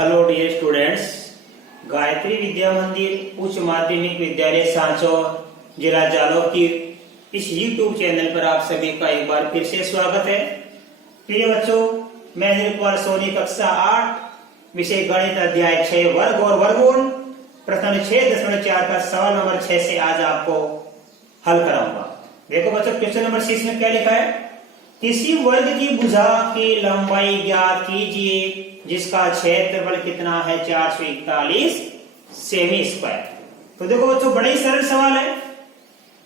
Hello dear students, Gayatri विद्या मंदिर उच्च माध्यमिक विद्यालय सांचौर जिला जालौर की इस YouTube चैनल पर आप सभी का एक बार फिर से स्वागत है। प्रिय बच्चों, मैं अनिल कुमार सोनी, कक्षा 8 विषय गणित अध्याय 6 वर्ग और वर्गमूल प्रश्न 6.4 का सवाल नंबर 6 से आज आपको हल कराऊंगा। देखो बच्चों, क्वेश्चन नंबर 6 में क्या लिखा है। किसी वर्ग की भुजा की लंबाई ज्ञात कीजिए जिसका क्षेत्रफल कितना है 441 सेमी स्क्वायर। तो देखो बच्चों, बड़ा ही सरल सवाल है।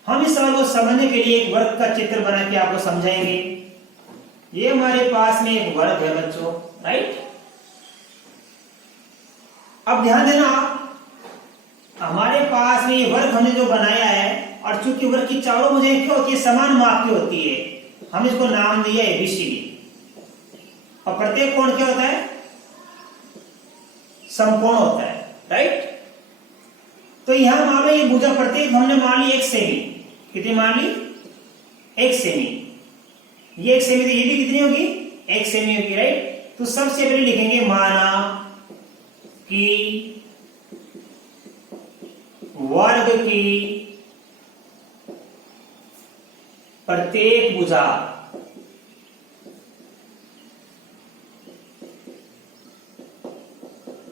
हम इस सवाल को समझने के लिए एक वर्ग का चित्र बना के आपको समझाएंगे। ये हमारे पास में एक वर्ग है बच्चों, राइट। अब ध्यान देना, हमारे पास में ये वर्ग हमने जो बनाया है, और चूंकि वर्ग की चारों भुजाएं क्या होती है, समान माप की होती है, हम इसको नाम दिया एबीसीडी। और प्रत्येक कोण क्या होता है, समकोण होता है, राइट। तो यहां मान लो ये भुजा प्रत्येक हमने मान ली 1 सेमी। कितनी मान ली? 1 सेमी। ये 1 सेमी, तो ये भी कितनी होगी? 1 सेमी होगी, राइट। तो सबसे पहले लिखेंगे माना कि वर्ग की प्रत्येक भुजा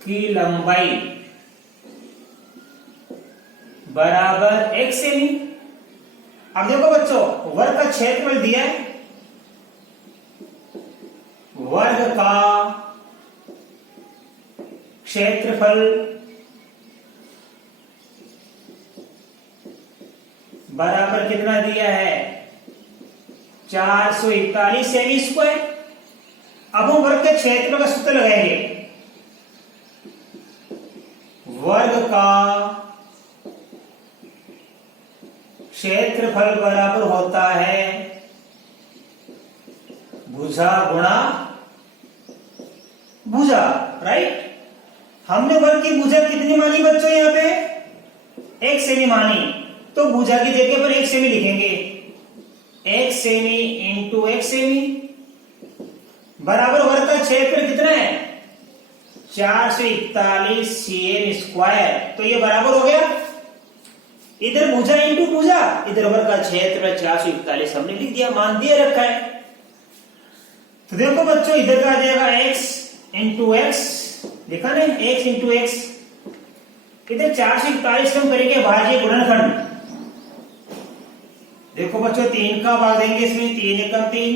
की लंबाई बराबर 1 सेमी। अब देखो बच्चों, वर्ग का क्षेत्रफल दिया है, वर्ग का क्षेत्रफल बराबर कितना दिया है? 441 सेमी स्क्वायर। अब हम वर्ग के क्षेत्रफल का सूत्र लगाएंगे। वर्ग का क्षेत्रफल बराबर होता है भुजा गुणा भुजा, राइट। हमने वर्ग की भुजा कितनी मानी बच्चों? यहां पे 1 सेमी मानी, तो भुजा की जगह पर 1 सेमी लिखेंगे। 1 सेमी इंटू 1 सेमी बराबर वर्ग का क्षेत्रफल कितना है? 441 सेमी स्क्वायर। तो ये बराबर हो गया, इधर भुजा इंटू भुजा, इधर वर्ग का क्षेत्रफल 441 हमने लिख दिया, मान दिया रखा है। तो देखो बच्चों, इधर का आ जाएगा x इंटू एक्स, लिखा ना, x इंटू एक्स। इधर 441 हम करेंगे भाज्य गुणनखंड। देखो बच्चों, 3 का भाग देंगे इसमें, 3 एकम 3,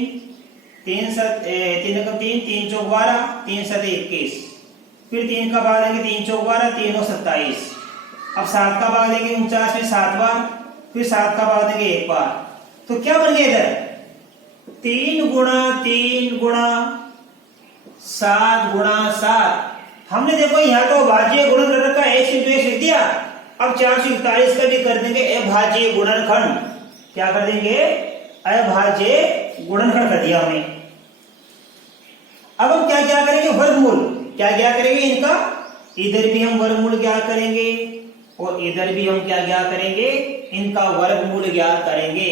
3 एकम 3, 3 चौक 12, 3 7 21। फिर 3 का भाग देंगे, 3 चौक 12, 3 9 27। अब 7 का भाग देंगे 49 में 7 बार, फिर 7 का भाग देंगे 1 बार। तो क्या बन गया इधर? 3 गुणा 3 गुणा 7 गुणा 7। हमने देखो यहां तो भाज्य गुणनखंड का x इंटू x लिख दिया। अब 441 का भी कर देंगे अभाज्य गुणनखंड। क्या कर देंगे? अभाज्य गुणनखंड कर दिया हमने। अब हम क्या क्या करेंगे? वर्गमूल क्या क्या करेंगे इनका? इधर भी हम वर्गमूल क्या करेंगे, और इधर भी हम क्या क्या करेंगे? इनका वर्गमूल ज्ञात करेंगे।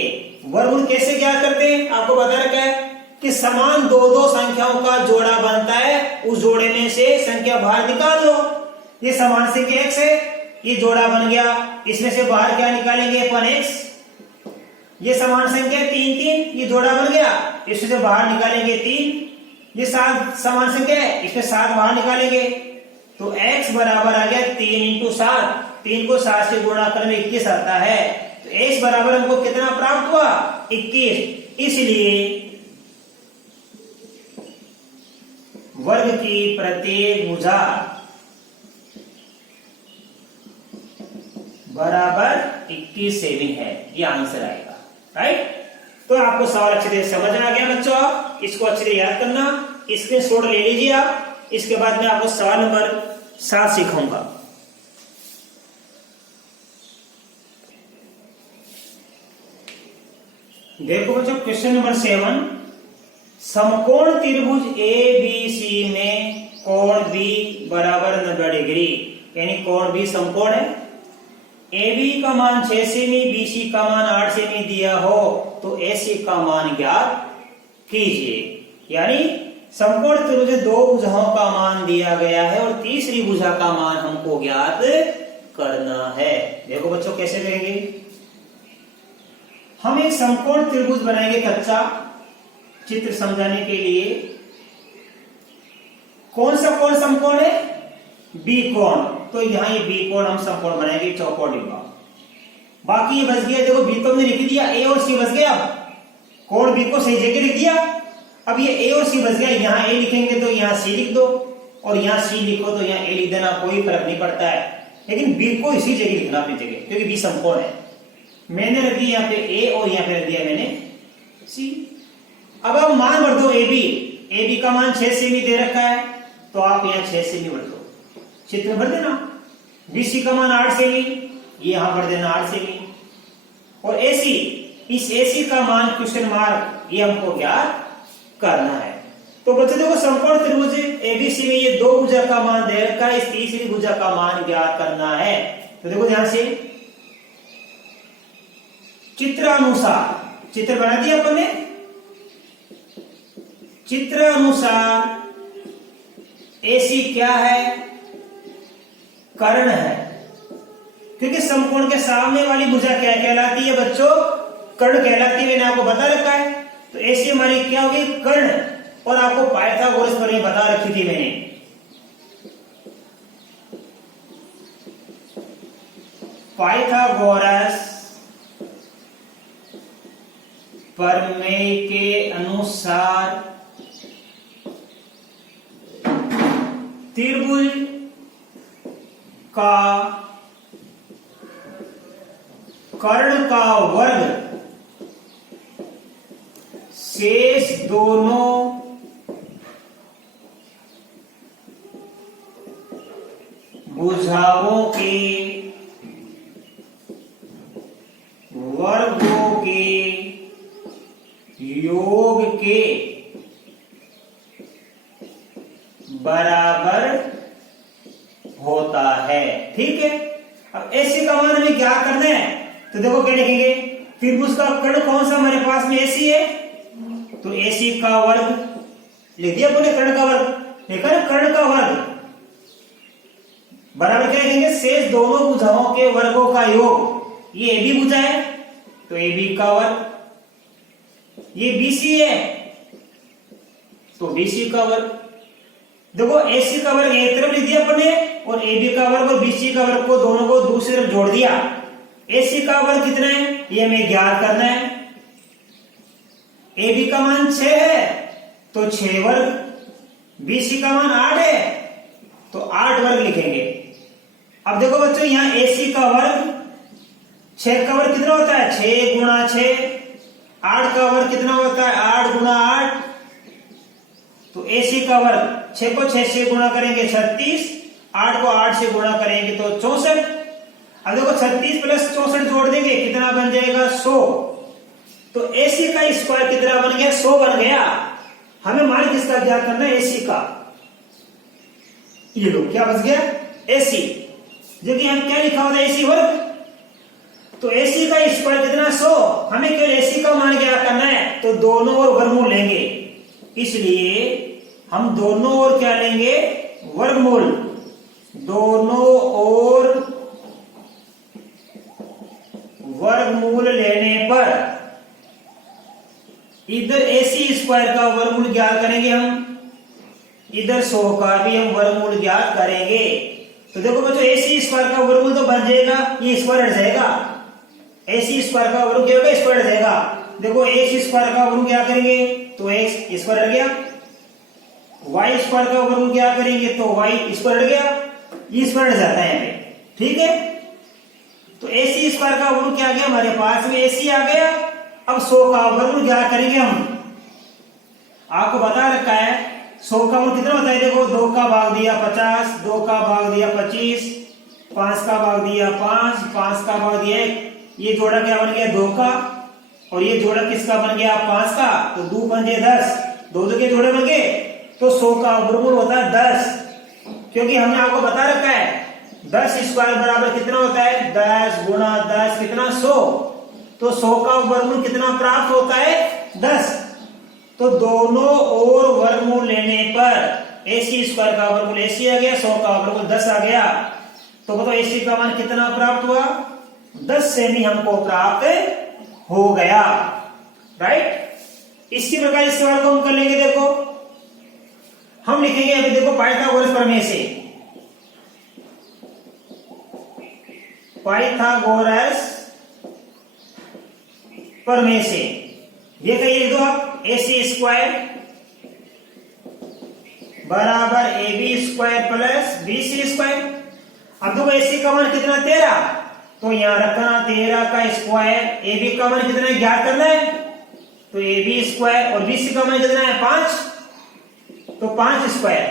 वर्गमूल कैसे ज्ञात करते हैं? आपको बता रखा है कि समान दो संख्याओं का जोड़ा बनता है, उस जोड़े में से संख्या बाहर निकाल लो। ये समान संख्या x है, ये जोड़ा बन गया, इसमें से बाहर क्या निकालेंगे? अपन x। ये समान संख्या 3 3, ये जोड़ा बन गया, इसमें से बाहर निकालेंगे 3। ये 7 समान संख्या है, इसमें 7 बाहर निकालेंगे, तो x बराबर आ गया 3 इंटू 7। 3 को 7 से गुणा करने में 21 आता है, तो x बराबर हमको कितना प्राप्त हुआ? 21। इसलिए वर्ग की प्रत्येक भुजा बराबर 21 सेमी है, ये आंसर आएगा, राइट। तो आपको सवाल अच्छे से समझ आ गया बच्चों, इसको अच्छे से याद करना, स्क्रीनशॉट ले लीजिए आप। इसके बाद मैं आपको सवाल नंबर 7 सिखाऊंगा। देखो बच्चों, क्वेश्चन नंबर 7, समकोण त्रिभुज ABC में कोण B बराबर 90 डिग्री, यानी कोण B समकोण है। AB का मान 6 सेमी, BC का मान 8 सेमी दिया हो तो AC का मान ज्ञात कीजिए। यानी समकोण त्रिभुज में दो भुजाओं का मान दिया गया है और तीसरी भुजा का मान हमको ज्ञात करना है। देखो बच्चों कैसे करेंगे, हम एक समकोण त्रिभुज बनाएंगे कच्चा चित्र समझाने के लिए। कौन सा कोण समकोण है? बी कोण। तो यहां ये बी कोण हम समकोण बनाएंगे चौकोर डिब्बा। बाकी ये बच गया, देखो बी तो हमने लिख दिया, ए और सी बच गया। कोण बी को सही जगह लिख दिया। अब ये ए और सी बच गया, यहां ए लिखेंगे तो यहां सी लिख दो और यहां सी लिखो तो यहां ए लिख देना, कोई फर्क नहीं पड़ता है। लेकिन बी को इसी जगह लिखना अपनी जगह, क्योंकि बी समकोण है। मैंने रख दिया यहाँ पे ए और यहाँ पे रख दिया मैंने सी। अब आप मान भर दो ए बी का मान 6 सेमी दे रखा है, तो आप यहाँ 6 सेमी भर दो, चित्र भर देना। बी सी का मान 8 सेमी, ये यहां भर देना 8 सेमी। और ए सी, इस ए सी का मान क्वेश्चन मार्क, ये हमको ज्ञात करना है। तो बच्चों देखो समकोण त्रिभुज एबीसी में ये दो भुजा का मान दे रखा है, इस तीसरी भुजा का मान ज्ञात करना है। तो देखो ध्यान से, चित्र अनुसार, चित्र बना दिया अपन ने, चित्र अनुसार एसी क्या है? कर्ण है। क्योंकि समकोण के सामने वाली भुजा क्या कहलाती है बच्चों? कर्ण कहलाती है, मैंने आपको बता रखा है। तो ऐसी हमारी क्या होगी? कर्ण। और आपको पाइथागोरस पर बता रखी थी मैंने, पाइथागोरस प्रमेय के अनुसार त्रिभुज का कर्ण का वर्ग शेष दोनों भुजाओं के वर्गों के योग के बराबर होता है। ठीक है, अब ऐसे का मान हमें क्या करना है? तो देखो क्या लिखेंगे, त्रिभुज का कर्ण कौन सा हमारे पास में? एसी है, तो एसी का वर्ग लिख दिया अपने, कर्ण का वर्ग देखा ना, कर्ण का वर्ग बराबर क्या लिखेंगे? शेष दोनों भुजाओं के वर्गों का योग। ये ए बी भुजा है तो ए बी का वर्ग, ये बीसी है तो बीसी का वर्ग। देखो एसी का वर्ग एक तरफ लिख दिया अपने और ए बी का वर्ग और बीसी का वर्ग को दोनों को दूसरी तरफ जोड़ दिया। एसी का वर्ग कितना है ये हमें ज्ञात करना है। ए बी का मान 6 है तो 6 वर्ग, बीसी का मान 8 है तो 8 वर्ग लिखेंगे। अब देखो बच्चों यहां एसी का वर्ग, 6 का वर्ग कितना होता है? 6 गुणा 6। 8 का वर्ग कितना होता है? 8 गुणा 8। तो एसी का वर्ग 6 को 6 से गुणा करेंगे 36, 8 को 8 से गुणा करेंगे तो 64। अब देखो 36 प्लस 64 जोड़ देंगे कितना बन जाएगा? 100। तो एसी का स्क्वायर कितना बन गया? 100 बन गया। हमें मान किसका ज्ञात करना है? एसी का। ये लो क्या बच गया? एसी। जबकि हम क्या लिखा होता है? एसी वर्ग। तो एसी का स्क्वायर कितना? 100। हमें केवल एसी का मान ज्ञात करना है, तो दोनों ओर वर्गमूल लेंगे। इसलिए हम दोनों ओर क्या लेंगे? वर्गमूल। दोनों ओर वर्गमूल लेने पर इधर एसी स्क्वायर का वर्गमूल ज्ञात करेंगे हम, इधर 100 का भी हम वर्गमूल ज्ञात करेंगे। तो देखो बच्चों एसी स्क्वायर का वर्गमूल तो बन जाएगा, ये स्क्वायर हट जाएगा। एसी स्क्वायर का वर्ग क्या होगा? स्क्वायर हट जाएगा। देखो एक्स स्क्वायर का वर्ग क्या करेंगे? तो एक्स स्क्वायर हट गया। वाई स्क्वायर का वर्ग क्या करेंगे? तो वाई स्क्वायर हट गया। ये स्क्वायर हट जाता है यहाँ पे। ठीक है, तो एसी स्क्वायर का वर्ग क्या आ गया हमारे पास में? एसी आ गया। अब 100 का वर्ग क्या करेंगे हम? आपको बता रखा है 100 का वर्ग कितना होता है? देखो 2 का भाग दिया 50, 2 का भाग दिया 25, 5 का भाग दिया 5, 5 का भाग दिया 1। ये जोड़ा क्या बन गया? 2 का। और ये जोड़ा किसका बन गया? 5 का। तो 2 पंजे 10, 2 के जोड़े बन गए। तो 100 का वर्गमूल होता है 10, क्योंकि हमने आपको बता रखा है 10 स्क्वायर बराबर कितना होता है? 10 गुणा 10 कितना? 100। तो 100 का वर्गमूल कितना प्राप्त होता है? 10। तो दोनों ओर वर्गमूल लेने AC स्क्वायर का वर्गमूल AC आ गया, 100 का वर्गमूल 10 आ गया। तो बताओ AC का मान कितना प्राप्त हुआ? 10 सेमी हमको प्राप्त हो गया, राइट। इसी प्रकार इस सवाल को हम कर लेंगे। देखो हम लिखेंगे अभी, देखो पाइथागोरस प्रमेय से, पाइथागोरस प्रमेय से ये कहिए लिख दो आप, AC स्क्वायर बराबर AB square plus BC square. अब देखो AC का मान कितना? 13, तो यहां रखना 13 का स्क्वायर। AB का मान कितना है ज्ञात करना है, तो AB स्क्वायर, और BC का मान कितना है 5, तो 5 स्क्वायर।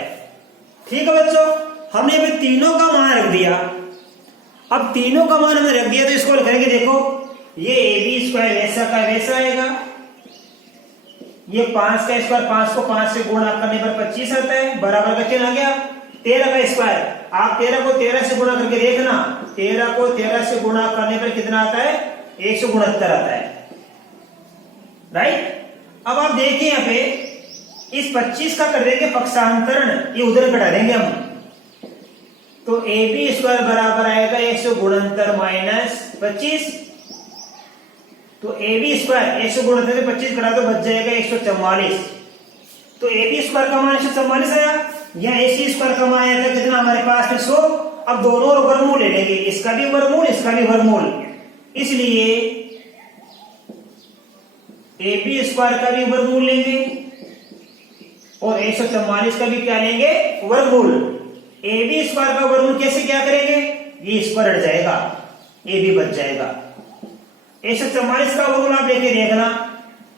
ठीक है बच्चों, हमने अभी तीनों का मान रख दिया। अब तीनों का मान हमने रख दिया तो इसको लिखेंगे, देखो ये AB स्क्वायर वैसा का वैसा आएगा, ये 5 का स्क्वायर, 5 को 5 से गुणा करने पर 25 आता है, बराबर का चिन्ह आ गया। 13 का स्क्वायर, आप 13 को 13 से गुणा करके देखना, 13 को 13 से गुणा करने पर कितना आता है? 169 आता है, राइट। अब आप देखिए यहाँ पे इस 25 का कर देंगे पक्षांतरण, ये उधर घटा देंगे हम, तो AB स्क्वायर बराबर आएगा 100 गुणंतर माइनस 25, तो AB स्क्वायर 100 गुणंतर से 25 करा तो बच जाएगा 144। तो AB स्क्वायर का मान 144 आया, यहाँ AC स्क्वायर का मान आया था कितना हमारे पास में 100। अब दोनों वर्गमूल ले लेंगे, इसका भी वर्गमूल इसका भी वर्गमूल, इसलिए AB स्क्वायर का भी वर्गमूल लेंगे और 144 का भी क्या लेंगे? वर्गमूल। AB स्क्वायर का वर्गमूल कैसे क्या करेंगे? ये स्क्वायर हट जाएगा, AB बच जाएगा। 144 का वर्गमूल आप लेके देखना,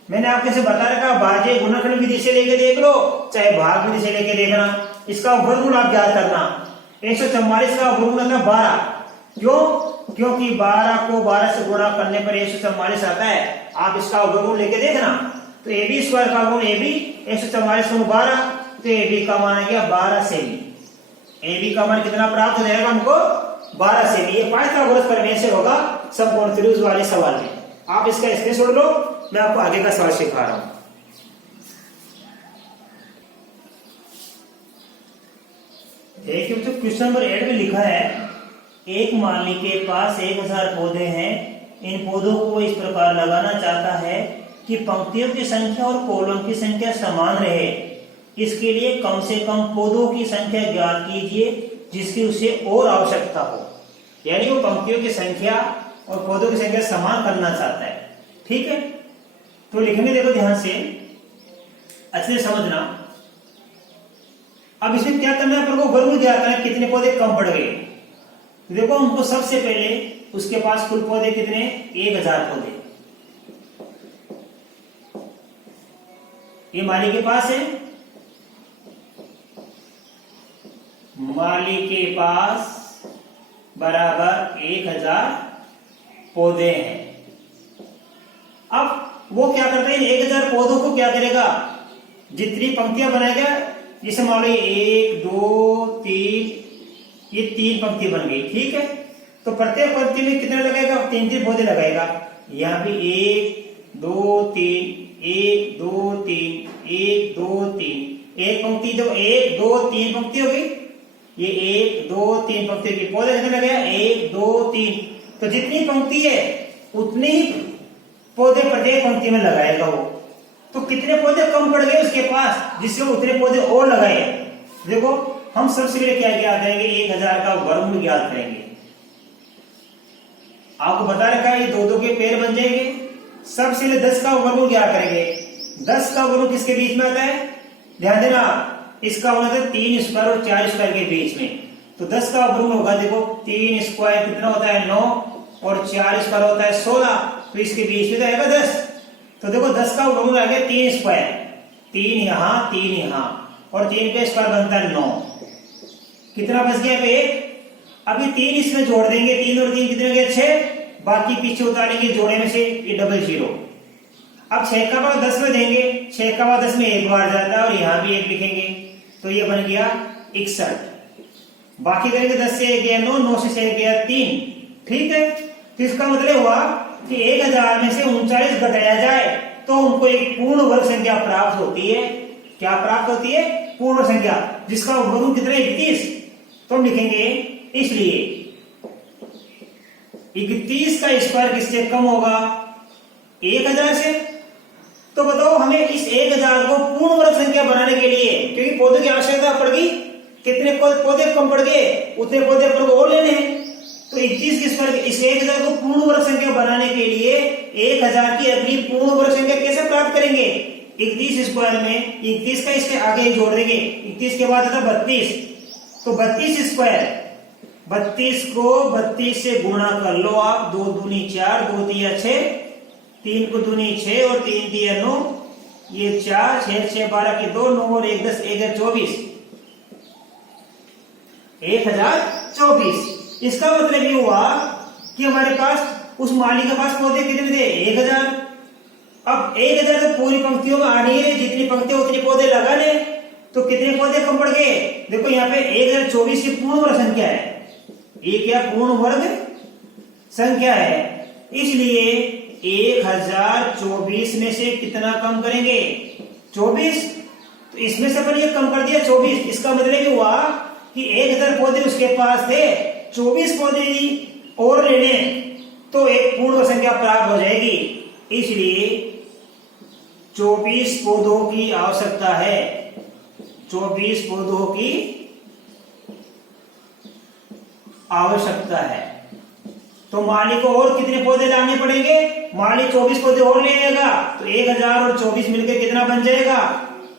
मैंने आपके से बता रखा, भाज्य गुणनखंड विधि से लेके देख लो चाहे भाग विधि से लेके देखना, इसका वर्गमूल आप याद करना। 144 का वर्गमूल था 12, क्यों? क्योंकि 12 को 12 से गुणा करने पर 144 आता है। आप इसका वर्गमूल लेके देखना, तो AB स्क्वायर का वर्गमूल AB, 144 को 12, तो AB का मान आ गया 12 सेमी। AB का मान कितना प्राप्त हो जाएगा हमको? 12 सेमी। ये पाइथागोरस प्रमेय से होगा समकोण त्रिभुज वाले सवाल में। आप इसका स्क्रीनशॉट लो, मैं आपको आगे का सवाल सिखा रहा हूं। देखिए तो क्वेश्चन नंबर 8 में लिखा है, एक माली के पास 1000 पौधे हैं, इन पौधों को इस प्रकार लगाना चाहता है कि पंक्तियों की संख्या और कॉलम की संख्या समान रहे। इसके लिए कम से कम पौधों की संख्या ज्ञात कीजिए जिसकी उसे और आवश्यकता हो। यानी वो पंक्तियों की संख्या और पौधों की संख्या समान करना चाहता है, ठीक है। तो लिखेंगे, देखो ध्यान से अच्छे से समझना। अब इसमें क्या करना है, अपन को वर्गमूल ज्ञात करना है, कितने पौधे कम पड़ गए। तो देखो हमको सबसे पहले उसके पास कुल पौधे कितने? 1000 पौधे। ये माली के पास है, माली के पास बराबर 1000 पौधे हैं। अब वो क्या करते हैं, 1000 पौधों को क्या करेगा, जितनी पंक्तियां बनाएगा, जैसे मान लो 1 2 3, ये 3 पंक्ति बन गई, ठीक है। तो प्रत्येक पंक्ति में कितने लगाएगा? 3 पौधे लगाएगा। यहाँ भी 1 2 3, 1 2 3, 1 2 3, एक पंक्ति, जो 1 2 3 पंक्ति हो गई, ये 1 2 3 पंक्ति की पौधे कितने लगाया? 1 2 3। तो जितनी पंक्ति है उतनी ही पौधे प्रत्येक पंक्ति में लगाएगा वो। तो कितने पौधे कम पड़ गए उसके पास, जिससे उतने पौधे और लगाए। देखो हम सबसे पहले क्या ज्ञात करेंगे, 1000 का वर्गमूल ज्ञात करेंगे। आपको बता रखा है ये 2 के पेड़ बन जाएंगे। सबसे पहले 10 का वर्गमूल ज्ञात करेंगे। 10 का वर्गमूल किसके बीच में आता है? ध्यान देना, इसका वर्ग है 3 स्क्वायर और 4 स्क्वायर के बीच में। तो 10 का वर्गमूल होगा, देखो 3 स्क्वायर कितना होता है 9 और 4 स्क्वायर होता है 16, तो इसके बीच में जाएगा 10। तो देखो 10 का वर्गमूल आ गया 3 स्क्वायर, 3 यहाँ 3 यहाँ, और 3 का स्क्वायर बनता है 9। कितना बच गया? 1। अभी 3 इसमें जोड़ देंगे, 3 और 3 कितने हो गए? 6। बाकी पीछे उतारेंगे जोड़े में से, ये डबल 0। अब 6 का भाग 10 में देंगे, 6 का भाग 10 में 1 बार जाता है और यहाँ भी 1 लिखेंगे, तो ये बन गया 61। बाकी करेंगे 10 से 1 गया 9, 9 से 1 गया 3, ठीक है। तो इसका मतलब हुआ कि 1000 में से 39 घटाया जाए तो उनको एक पूर्ण वर्ग संख्या प्राप्त होती है। क्या प्राप्त होती है? पूर्ण वर्ग संख्या, जिसका वर्ग कितना है? 31। तो हम लिखेंगे इसलिए 31 का स्क्वायर किससे कम होगा? 1000 से। तो बताओ हमें इस 1000 को पूर्ण वर्ग संख्या बनाने के लिए, क्योंकि पौधे की आवश्यकता पड़ गई, कितने पौधे कम पड़ गए, उतने पौधे अपन को और लेने हैं। तो 31 के स्क्वायर, इस 1000 को पूर्ण वर्ग संख्या बनाने के लिए 1000 की अगली पूर्ण वर्ग संख्या कैसे प्राप्त करेंगे? 31 स्क्वायर में 31 का इसके आगे जोड़ देंगे, 31 के बाद आता 32। तो 32 स्क्वायर, 32 को 32 से गुणा कर लो आप, 2 दूनी 4, 2 तिया 6, 3 को दूनी 6 और 3 तिया 9, ये 4, 6 6 12 की 2, 9 और 1 10, 1024, 1024। इसका मतलब ये हुआ कि हमारे पास उस माली के पास पौधे कितने थे? 1000। अब 1000 तो पूरी पंक्तियों में आ नहीं है, जितनी पंक्तियां उतने पौधे लगा ले, तो कितने पौधे कम पड़ गए? देखो यहाँ पे 1024 की पूर्ण वर्ग संख्या है, ये क्या पूर्ण वर्ग संख्या है, इसलिए 1024 में से कितना कम करेंगे? 24। तो इसमें से अपन ये कम कर दिया 24। इसका मतलब ये हुआ कि 1000 पौधे उसके पास थे, 24 पौधे और लेने तो एक पूर्ण संख्या प्राप्त हो जाएगी। इसलिए 24 पौधों की आवश्यकता है, 24 पौधों की आवश्यकता है। तो माली को और कितने पौधे लाने पड़ेंगे? माली 24 पौधे और ले लेगा, तो 1000 और 24 मिलकर कितना बन जाएगा?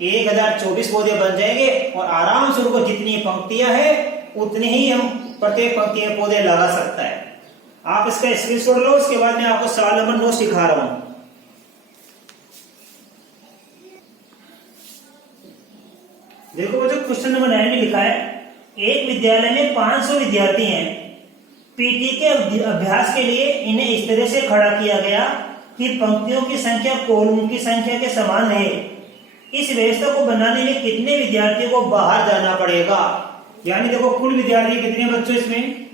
1024 पौधे बन जाएंगे और आराम से उनको जितनी पंक्तियां है उतनी ही हम प्रत्येक पंक्ति में पौधे लगा सकता है। आप इसका स्क्रीनशॉट लो, उसके बाद मैं आपको सवाल नंबर 9 सिखा रहा हूं। देखो बच्चों, क्वेश्चन नंबर 9 में लिखा है, एक विद्यालय में 500 विद्यार्थी हैं। पीटी के अभ्यास के लिए इन्हें इस तरह से खड़ा किया गया कि पंक्तियों की संख्या कॉलम की संख्या के समान है। इस व्यवस्था को बनाने में कितने विद्यार्थियों को बाहर जाना पड़ेगा? यानी देखो कुल विद्यार्थी कितने बच्चों इसमें?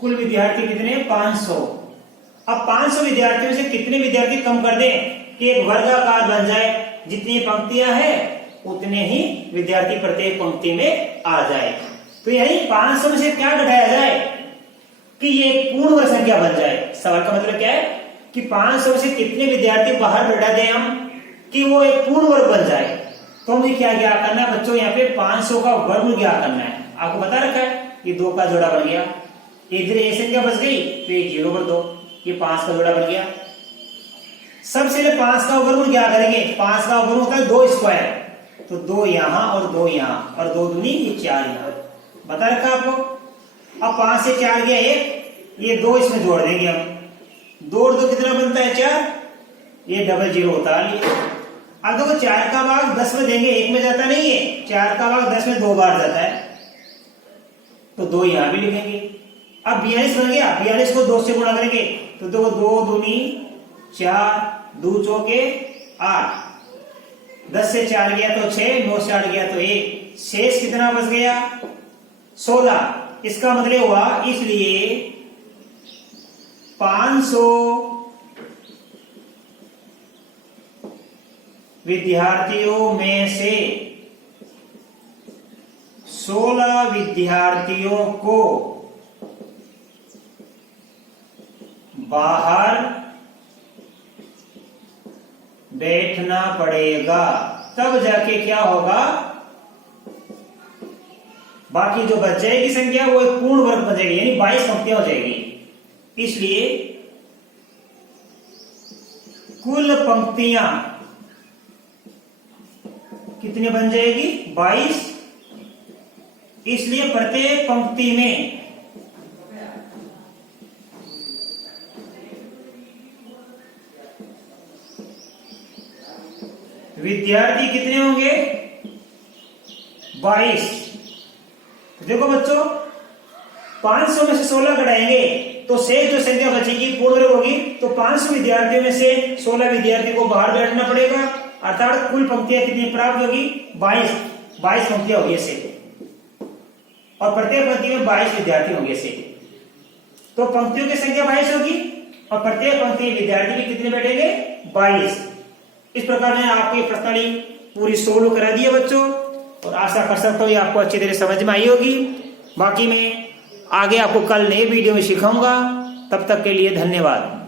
कुल विद्यार्थी कितने? 500। अब 500 विद्यार्थियों से कितने विद्यार्थी कम कर दें कि एक वर्गाकार बन जाए, जितनी पंक्तियां हैं उतने ही विद्यार्थी प्रत्येक पंक्ति में आ जाए। तो यानी 500 में से क्या घटाया जाए कि ये एक पूर्ण वर्ग संख्या बन जाए। सवाल का मतलब क्या है कि 500 से कितने विद्यार्थी बाहर घटा दें हम कि वो एक पूर्ण वर्ग बन जाए। तो हमें क्या करना है बच्चों, यहाँ पे 500 का वर्ग क्या करना है, आपको बता रखा है। ये 2 का जोड़ा बन गया, इधर ये संख्या बच गई तो ये 0 पर 2, ये 5 का जोड़ा बन गया। सबसे पहले 5 का वर्ग क्या करेंगे? 5 का वर्ग होता है 2 स्क्वायर, तो 2 यहां और 2 यहां और 2 दूनी ये 4 यहां, बता रखा आपको। अब 5 से 4 गया 1, ये 2 इसमें जोड़ देंगे हम, 2 और 2 कितना बनता है? 4, ये डबल 0 होता है। अब देखो 4 का भाग 10 में देंगे, 1 में जाता नहीं है, 4 का भाग 10 में 2 बार जाता है, तो 2 यहां भी लिखेंगे। अब 42 बन गया, 42 को 2 से गुणा करेंगे तो देखो 2 दूनी 4, 2 चौके 8, 10 से 4 गया तो 6, 9 से 8 गया तो 1, शेष कितना बच गया? 16। इसका मतलब हुआ इसलिए 500 विद्यार्थियों में से 16 विद्यार्थियों को बाहर बैठना पड़ेगा, तब जाके क्या होगा, बाकी जो बच जाएगी संख्या वो एक पूर्ण वर्ग बन जाएगी, यानी 22 पंक्तियां हो जाएगी। इसलिए कुल पंक्तियां कितनी बन जाएगी? 22। इसलिए प्रत्येक पंक्ति में विद्यार्थी कितने होंगे? 22। देखो बच्चों, 500 में से 16 घटाएंगे तो शेष जो संख्या बचेगी पूर्ण वर्ग होगी, तो 500 विद्यार्थियों में से 16 विद्यार्थी को बाहर बैठना पड़ेगा, अर्थात कुल पंक्तियां कितनी प्राप्त होगी? 22 पंक्तियां होगी ऐसे, और प्रत्येक पंक्ति में 22 विद्यार्थी होंगे ऐसे। तो पंक्तियों की संख्या 22 होगी, और प्रत्येक पंक्ति विद्यार्थी के कितने बैठेंगे 22। इस प्रकार मैंने आपको ये प्रश्नावली पूरी सोल्व करा दी है बच्चों, और आशा कर सकता हूँ ये आपको अच्छी तरह समझ में आई होगी। बाकी मैं आगे आपको कल नए वीडियो में सिखाऊंगा। तब तक के लिए धन्यवाद।